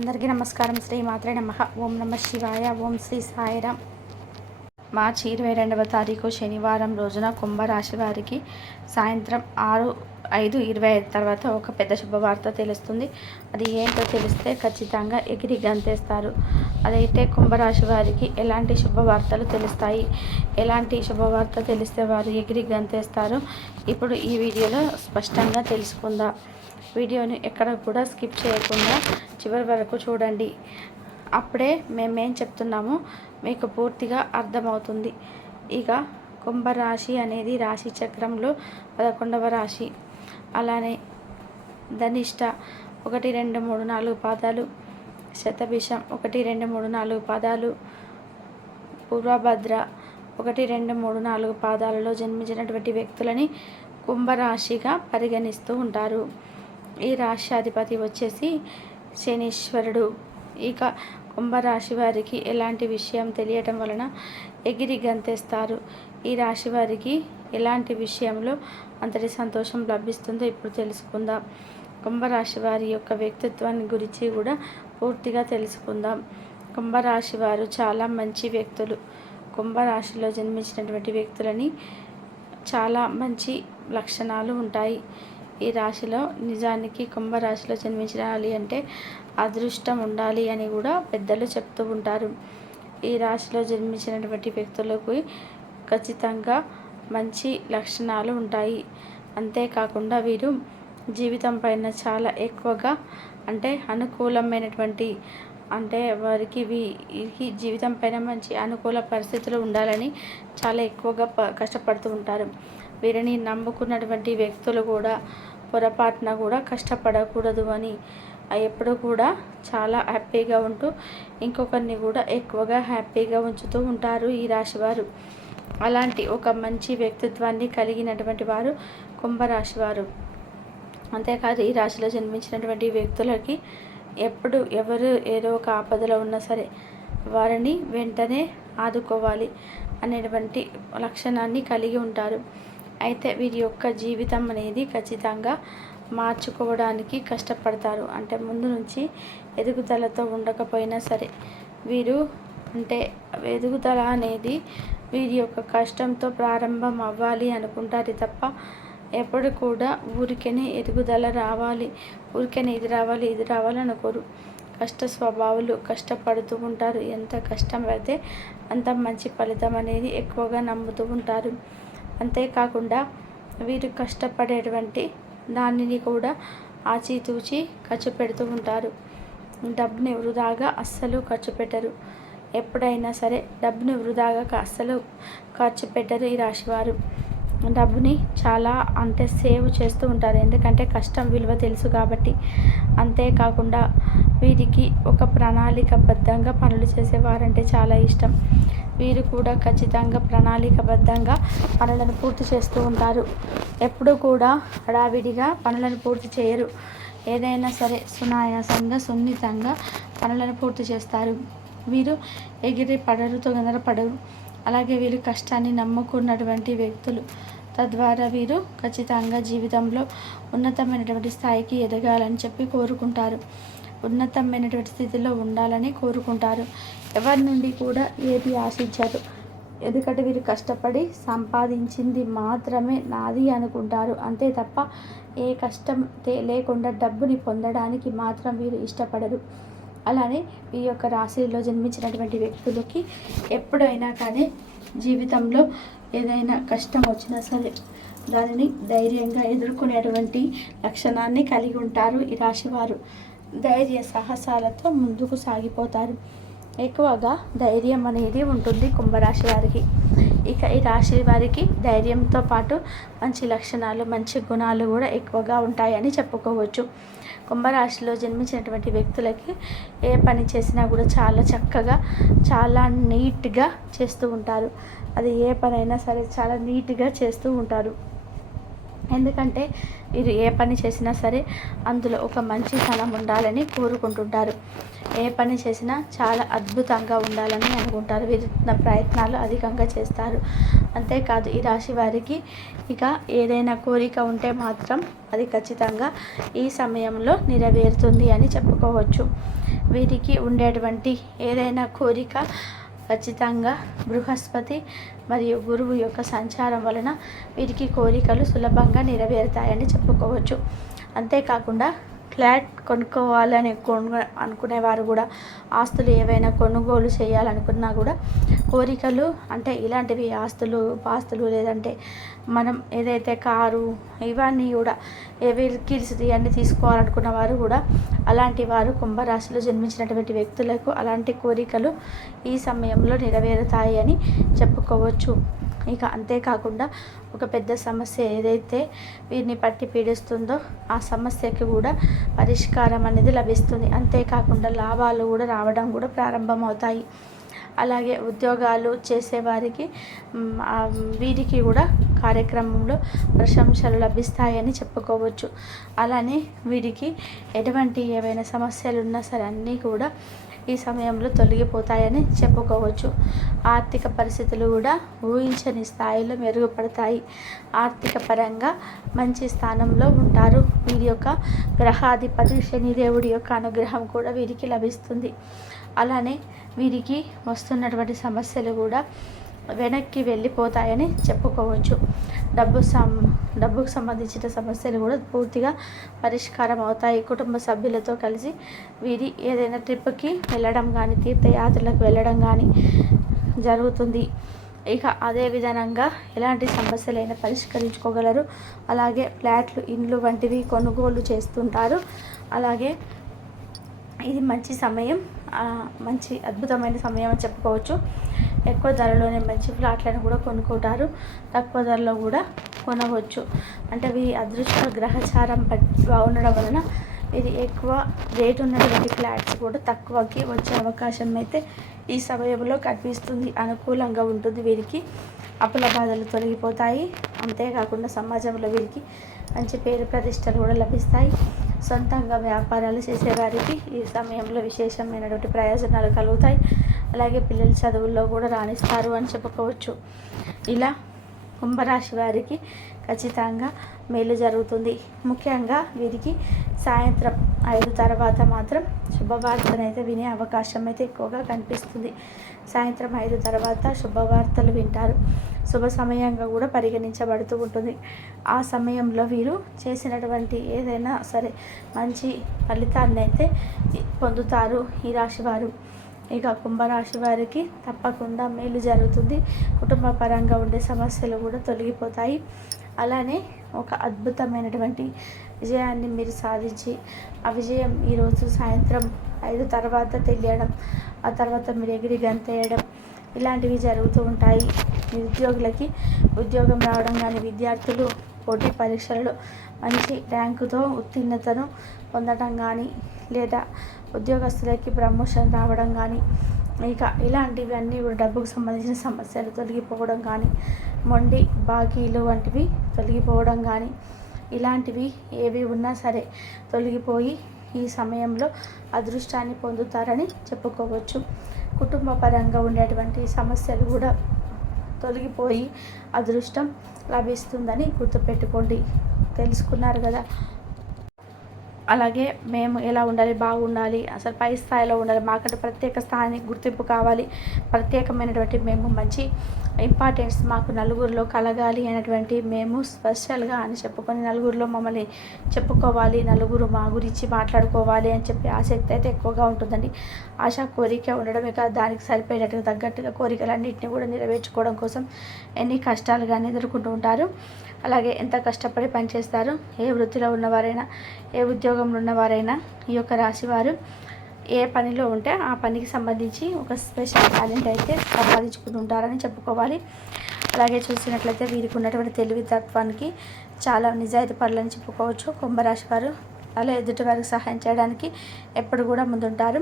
అందరికీ నమస్కారం. శ్రీ మాత్రే నమః. ఓం నమ శివాయ. ఓం శ్రీ సాయిరామ్. మార్చి 22వ తారీఖు శనివారం రోజున కుంభరాశి వారికి సాయంత్రం 5:25 తర్వాత ఒక పెద్ద శుభవార్త తెలుస్తుంది. అది ఏంటో తెలిస్తే ఖచ్చితంగా ఎగిరి గంతేస్తారు. అదైతే కుంభరాశి వారికి ఎలాంటి శుభవార్తలు తెలుస్తాయి, ఎలాంటి శుభవార్త తెలిస్తే వారు ఎగిరి గంతేస్తారు, ఇప్పుడు ఈ వీడియోలో స్పష్టంగా తెలుసుకుందాం. వీడియోని ఎక్కడ కూడా స్కిప్ చేయకుండా చివరి వరకు చూడండి. అప్పుడే మేమేం చెప్తున్నామో మీకు పూర్తిగా అర్థమవుతుంది. ఇక కుంభరాశి అనేది రాశి చక్రంలో 11వ రాశి. అలానే ధనిష్ట 1, 2, 3, 4 పాదాలు, శతభిషం 1, 2, 3, 4 పాదాలు, పూర్వభద్ర 1, 2, 3, 4 పాదాలలో జన్మించినటువంటి వ్యక్తులని కుంభరాశిగా పరిగణిస్తూ ఉంటారు. ఈ రాశ్యాధిపతి వచ్చేసి శనీశ్వరుడు. ఇక కుంభరాశి వారికి ఎలాంటి విషయం తెలియటం వలన ఎగిరి గంతేస్తారు, ఈ రాశి వారికి ఎలాంటి విషయంలో అంతటి సంతోషం లభిస్తుందో ఇప్పుడు తెలుసుకుందాం. కుంభరాశి వారి యొక్క వ్యక్తిత్వాన్ని గురించి కూడా పూర్తిగా తెలుసుకుందాం. కుంభరాశి వారు చాలా మంచి వ్యక్తులు. కుంభరాశిలో జన్మించినటువంటి వ్యక్తులని చాలా మంచి లక్షణాలు ఉంటాయి. ఈ రాశిలో నిజానికి కుంభరాశిలో జన్మించాలి అంటే అదృష్టం ఉండాలి అని కూడా పెద్దలు చెప్తూ ఉంటారు. ఈ రాశిలో జన్మించినటువంటి వ్యక్తులకు ఖచ్చితంగా మంచి లక్షణాలు ఉంటాయి. అంతేకాకుండా వీరు జీవితం పైన చాలా ఎక్కువగా అనుకూలమైనటువంటి వారికి జీవితం పైన మంచి అనుకూల పరిస్థితులు ఉండాలని చాలా ఎక్కువగా కష్టపడుతూ ఉంటారు. వీరిని నమ్ముకున్నటువంటి వ్యక్తులు కూడా పొరపాటున కూడా కష్టపడకూడదు అని ఎప్పుడు కూడా చాలా హ్యాపీగా ఉంటూ ఇంకొకరిని కూడా ఎక్కువగా హ్యాపీగా ఉంచుతూ ఉంటారు ఈ రాశివారు. అలాంటి ఒక మంచి వ్యక్తిత్వాన్ని కలిగినటువంటి వారు కుంభరాశి వారు. అంతేకాదు ఈ రాశిలో జన్మించినటువంటి వ్యక్తులకి ఎప్పుడు ఎవరు ఏదో ఒక ఆపదలో ఉన్నా సరే వారిని వెంటనే ఆదుకోవాలి అనేటువంటి లక్షణాన్ని కలిగి ఉంటారు. అయితే వీరి యొక్క జీవితం అనేది ఖచ్చితంగా మార్చుకోవడానికి కష్టపడతారు. ముందు నుంచి ఎదుగుదలతో ఉండకపోయినా సరే వీరు ఎదుగుదల అనేది వీరి యొక్క కష్టంతో ప్రారంభం అవ్వాలి అనుకుంటారు తప్ప ఎప్పుడు కూడా ఊరికనే ఎదుగుదల రావాలి, ఊరికనే ఇది రావాలి అనుకోరు. కష్ట స్వభావాలు, కష్టపడుతూ ఉంటారు. ఎంత కష్టం పడితే అంత మంచి ఫలితం అనేది ఎక్కువగా నమ్ముతూ ఉంటారు. అంతేకాకుండా వీరు కష్టపడేటువంటి దానిని కూడా ఆచితూచి ఖర్చు పెడుతూ ఉంటారు. డబ్బుని వృధాగా అస్సలు ఖర్చు పెట్టరు. ఎప్పుడైనా సరే డబ్బుని వృధాగా అస్సలు ఖర్చు పెట్టరు ఈ రాశివారు. డబ్బుని చాలా సేవ్ చేస్తూ ఉంటారు, ఎందుకంటే కష్టం విలువ తెలుసు కాబట్టి. అంతేకాకుండా వీరికి ఒక ప్రణాళికబద్ధంగా పనులు చేసేవారంటే చాలా ఇష్టం. వీరు కూడా ఖచ్చితంగా ప్రణాళికబద్ధంగా పనులను పూర్తి చేస్తూ ఉంటారు. ఎప్పుడూ కూడా హడావిడిగా పనులను పూర్తి చేయరు. ఏదైనా సరే సునాయాసంగా, సున్నితంగా పనులను పూర్తి చేస్తారు. వీరు ఎగిరి పడరు, తొందరపడరు. అలాగే వీరు కష్టాన్ని నమ్ముకున్నటువంటి వ్యక్తులు. తద్వారా వీరు ఖచ్చితంగా జీవితంలో ఉన్నతమైనటువంటి స్థాయికి ఎదగాలని చెప్పి కోరుకుంటారు. ఉన్నతమైనటువంటి స్థితిలో ఉండాలని కోరుకుంటారు. ఎవరి నుండి కూడా ఏది ఆశించరు. ఎందుకంటే వీరు కష్టపడి సంపాదించింది మాత్రమే నాది అనుకుంటారు. అంతే తప్ప ఏ కష్టం లేకుండా డబ్బుని పొందడానికి మాత్రం వీరు ఇష్టపడరు. అలానే ఈ యొక్క రాశిలో జన్మించినటువంటి వ్యక్తులకి ఎప్పుడైనా కానీ జీవితంలో ఏదైనా కష్టం వచ్చినా సరే దానిని ధైర్యంగా ఎదుర్కొనేటువంటి లక్షణాన్ని కలిగి ఉంటారు ఈ రాశివారు. ధైర్య సాహసాలతో ముందుకు సాగిపోతారు. ఎక్కువగా ధైర్యం అనేది ఉంటుంది కుంభరాశి వారికి. ఇక ఈ రాశి వారికి ధైర్యంతో పాటు మంచి లక్షణాలు, మంచి గుణాలు కూడా ఎక్కువగా ఉంటాయని చెప్పుకోవచ్చు. కుంభరాశిలో జన్మించినటువంటి వ్యక్తులకి ఏ పని చేసినా కూడా చాలా చక్కగా, చాలా నీట్గా చేస్తూ ఉంటారు. అది ఏ పనైనా సరే చాలా నీట్గా చేస్తూ ఉంటారు. ఎందుకంటే వీరు ఏ పని చేసినా సరే అందులో ఒక మంచితనం ఉండాలని కోరుకుంటుంటారు. ఏ పని చేసినా చాలా అద్భుతంగా ఉండాలని అనుకుంటారు. వీరు ప్రయత్నాలు అధికంగా చేస్తారు. అంతేకాదు ఈ రాశి వారికి ఇక ఏదైనా కోరిక ఉంటే మాత్రం అది ఖచ్చితంగా ఈ సమయంలో నెరవేరుతుంది అని చెప్పుకోవచ్చు. వీరికి ఉండేటువంటి ఏదైనా కోరిక ఖచ్చితంగా బృహస్పతి మరియు గురువు యొక్క సంచారం వలన వీరికి కోరికలు సులభంగా నెరవేరుతాయని చెప్పుకోవచ్చు. అంతేకాకుండా ఫ్లాట్ కొనుక్కోవాలని అనుకునేవారు కూడా, ఆస్తులు ఏవైనా కొనుగోలు చేయాలనుకున్నా కూడా కోరికలు అంటే ఇలాంటివి పాస్తులు లేదంటే మనం ఏదైతే కారు ఇవన్నీ కూడా వెహికల్స్ ఇవన్నీ తీసుకోవాలనుకున్న వారు కూడా, అలాంటి వారు కుంభరాశిలో జన్మించినటువంటి వ్యక్తులకు అలాంటి కోరికలు ఈ సమయంలో నెరవేరుతాయి అని చెప్పుకోవచ్చు. ఇక అంతేకాకుండా ఒక పెద్ద సమస్య ఏదైతే వీరిని పట్టి పీడిస్తుందో ఆ సమస్యకి కూడా పరిష్కారం అనేది లభిస్తుంది. అంతేకాకుండా లాభాలు కూడా రావడం కూడా ప్రారంభమవుతాయి. అలాగే ఉద్యోగాలు చేసేవారికి వీరికి కూడా కార్యక్రమంలో ప్రశంసలు లభిస్తాయని చెప్పుకోవచ్చు. అలానే వీరికి ఎటువంటి ఏవైనా సమస్యలు ఉన్నా సరే అన్నీ కూడా ఈ సమయంలో తొలగిపోతాయని చెప్పుకోవచ్చు. ఆర్థిక పరిస్థితులు కూడా ఊహించని స్థాయిలో మెరుగుపడతాయి. ఆర్థిక పరంగా మంచి స్థానంలో ఉంటారు. వీరి యొక్క గ్రహాధిపతి శనిదేవుడి యొక్క అనుగ్రహం కూడా వీరికి లభిస్తుంది. అలానే వీరికి వస్తున్నటువంటి సమస్యలు కూడా వెనక్కి వెళ్ళిపోతాయని చెప్పుకోవచ్చు. డబ్బుకు సంబంధించిన సమస్యలు కూడా పూర్తిగా పరిష్కారం అవుతాయి. కుటుంబ సభ్యులతో కలిసి వీరి ఏదైనా ట్రిప్కి వెళ్ళడం కానీ, తీర్థయాత్రలకు వెళ్ళడం కానీ జరుగుతుంది. ఇక అదే విధంగా ఎలాంటి సమస్యలైనా పరిష్కరించుకోగలరు. అలాగే ఫ్లాట్లు, ఇండ్లు వంటివి కొనుగోలు చేస్తుంటారు. అలాగే ఇది మంచి సమయం, మంచి అద్భుతమైన సమయం అని చెప్పుకోవచ్చు. ఎక్కువ ధరలోనే మంచి ఫ్లాట్లను కూడా కొనుక్కుంటారు. తక్కువ ధరలో కూడా కొనవచ్చు. అంటే వీరి అదృష్ట గ్రహచారం ఉండడం వలన ఇది ఎక్కువ రేటు ఉన్నటువంటి ఫ్లాట్స్ కూడా తక్కువకి వచ్చే అవకాశం అయితే ఈ సమయంలో కనిపిస్తుంది. అనుకూలంగా ఉంటుంది. వీరికి అప్పుల బాధలు తొలగిపోతాయి. అంతేకాకుండా సమాజంలో వీరికి మంచి పేరు ప్రతిష్టలు కూడా లభిస్తాయి. సొంతంగా వ్యాపారాలు చేసేవారికి ఈ సమయంలో విశేషమైనటువంటి ప్రయోజనాలు కలుగుతాయి. అలాగే పిల్లల చదువుల్లో కూడా రాణిస్తారు అని చెప్పుకోవచ్చు. ఇలా కుంభరాశి వారికి ఖచ్చితంగా మేలు జరుగుతుంది. ముఖ్యంగా వీరికి సాయంత్రం 5 తర్వాత మాత్రం శుభవార్తనైతే వినే అవకాశం అయితే ఎక్కువగా కనిపిస్తుంది. సాయంత్రం 5 తర్వాత శుభవార్తలు వింటారు. శుభ సమయంగా కూడా పరిగణించబడుతూ ఉంటుంది. ఆ సమయంలో వీరు చేసినటువంటి ఏదైనా సరే మంచి ఫలితాన్ని అయితే పొందుతారు ఈ రాశివారు. ఇక కుంభరాశి వారికి తప్పకుండా మేలు జరుగుతుంది. కుటుంబ పరంగా ఉండే సమస్యలు కూడా తొలగిపోతాయి. అలానే ఒక అద్భుతమైనటువంటి విజయాన్ని మీరు సాధించి ఆ విజయం ఈరోజు సాయంత్రం 5 తర్వాత తెలియడం, ఆ తర్వాత మీరు ఎగిరి గంతేయడం ఇలాంటివి జరుగుతూ ఉంటాయి. నిరుద్యోగులకి ఉద్యోగం రావడం కానీ, విద్యార్థులు పోటీ పరీక్షలలో మంచి ర్యాంకుతో ఉత్తీర్ణతను పొందడం కానీ, లేదా ఉద్యోగస్తులకి ప్రమోషన్ రావడం కానీ, ఇక ఇలాంటివి అన్నీ కూడా డబ్బుకు సంబంధించిన సమస్యలు తొలగిపోవడం కానీ, మొండి బాకీలు వంటివి తొలగిపోవడం కానీ, ఇలాంటివి ఏవి ఉన్నా సరే తొలగిపోయి ఈ సమయంలో అదృష్టాన్ని పొందుతారని చెప్పుకోవచ్చు. కుటుంబ పరంగా ఉండేటువంటి సమస్యలు కూడా తొలగిపోయి అదృష్టం లభిస్తుందని గుర్తుపెట్టుకోండి. తెలుసుకున్నారు కదా. అలాగే మేము ఎలా ఉండాలి, బాగుండాలి, అసలు పై స్థాయిలో ఉండాలి, మాకంటే ప్రత్యేక స్థానానికి గుర్తింపు కావాలి, ప్రత్యేకమైనటువంటి మేము మంచి ఇంపార్టెన్స్ మాకు నలుగురిలో కలగాలి అనేటువంటి మేము స్పెషల్గా అని చెప్పుకొని నలుగురిలో మమ్మల్ని చెప్పుకోవాలి, నలుగురు మా గురించి మాట్లాడుకోవాలి అని చెప్పి ఆసక్తి అయితే ఎక్కువగా ఉంటుందండి. ఆశ కోరిక ఉండడం ఇక దానికి సరిపోయేటట్టుగా తగ్గట్టుగా కోరికలన్నింటినీ కూడా నెరవేర్చుకోవడం కోసం ఎన్ని కష్టాలు కానీ ఎదుర్కొంటూ ఉంటారు. అలాగే ఎంత కష్టపడి పనిచేస్తారు. ఏ వృత్తిలో ఉన్నవారైనా, ఏ ఉద్యోగంలో ఉన్నవారైనా ఈ యొక్క రాశివారు ఏ పనిలో ఉంటే ఆ పనికి సంబంధించి ఒక స్పెషల్ టాలెంట్ అయితే సంపాదించుకుని ఉంటారని చెప్పుకోవాలి. అలాగే చూసినట్లయితే వీరికి ఉన్నటువంటి తెలివితత్వానికి చాలా నిజాయితీ పరులని చెప్పుకోవచ్చు. కుంభరాశి వారు అలా ఎదుటివారికి సహాయం చేయడానికి ఎప్పుడు కూడా ముందుంటారు.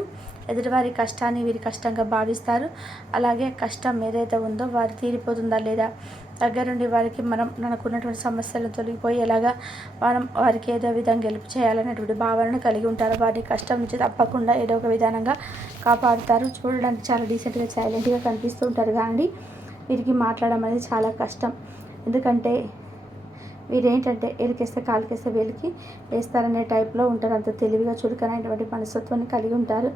ఎదుటివారి కష్టాన్ని వీరి కష్టంగా భావిస్తారు. అలాగే కష్టం ఏదైతే ఉందో వారు తీరిపోతుందా లేదా, దగ్గరుండి వారికి మనకున్నటువంటి సమస్యలు తొలగిపోయి ఎలాగా మనం వారికి ఏదో విధంగా గెలుపు చేయాలనేటువంటి భావనను కలిగి ఉంటారు. వారి కష్టం నుంచి తప్పకుండా ఏదో ఒక విధానంగా కాపాడుతారు. చూడడానికి చాలా డీసెంట్గా, సైలెంట్గా కనిపిస్తూ ఉంటారు కానీ వీరికి మాట్లాడడం అనేది చాలా కష్టం. ఎందుకంటే వీరేంటంటే ఏలికేస్తే కాలికేస్తే వేలికి వేస్తారనే టైప్లో ఉంటారు. అంత తెలివిగా చురుకైనటువంటి మనస్తత్వాన్ని కలిగి ఉంటారు.